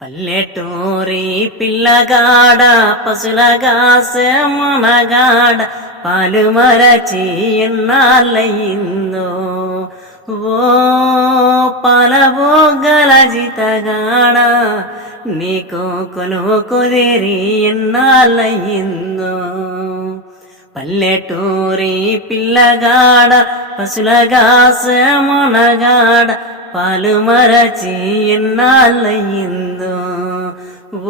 పల్లెటూరి పిల్లగాడ పశులగాసే మనగాడ పాలు మరచి ఎన్నాళ్ళయిందో ఓ పాలబోగల జితగాడ నీకు కొలువు కుదిరి ఎన్నాళ్ళయిందో పల్లెటూరి పిల్లగాడ పశులగాసే మనగాడ పాలు మరచి ఎన్నాళ్ళయిందో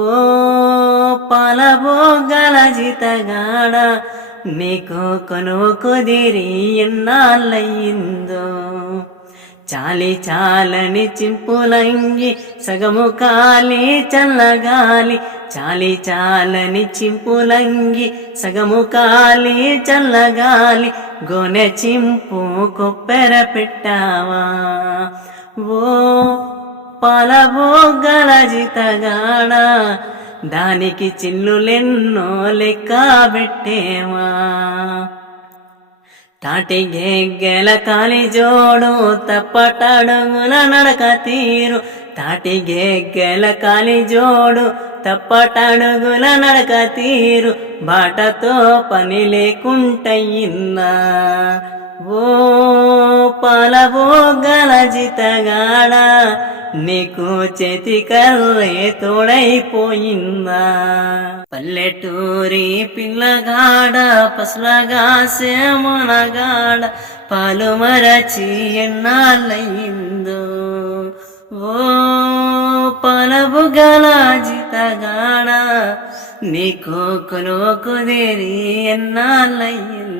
ఓ పాలబోగల జితగాడ నీకు కొనువు కుదిరి ఎన్నాళ్ళయిందో చాలి చాలని చింపులంగి సగము కాలి చల్లగాలి చాలి చాలని చింపులంగి సగము కాలి చల్లగాలి గోనె చింపు కొప్పెర పెట్టావా ఓ పాలబోగల జితగాడ దానికి చిల్లులెన్నో లెక్క పెట్టేవా తాటి గెగ్గెల కాలి జోడు తప్పటడుగుల నడక తీరు తాటి గెగ్గెల కాలి జోడు తప్పటడుగుల నడక తీరు బాటతో పని లేకుంటయిందా ఓ పాలబోగల జితగాడ నీకు చేతి కర్రే తోడైపోయిందా పల్లెటూరి పిల్లగాడ పశులగాసే మనగాడ పాలు మరచి ఎన్నాళ్ళయిందో ఓ పాలబుగల జితగాడ నీకు కొలువు కుదిరి ఎన్నాళ్ళయిందో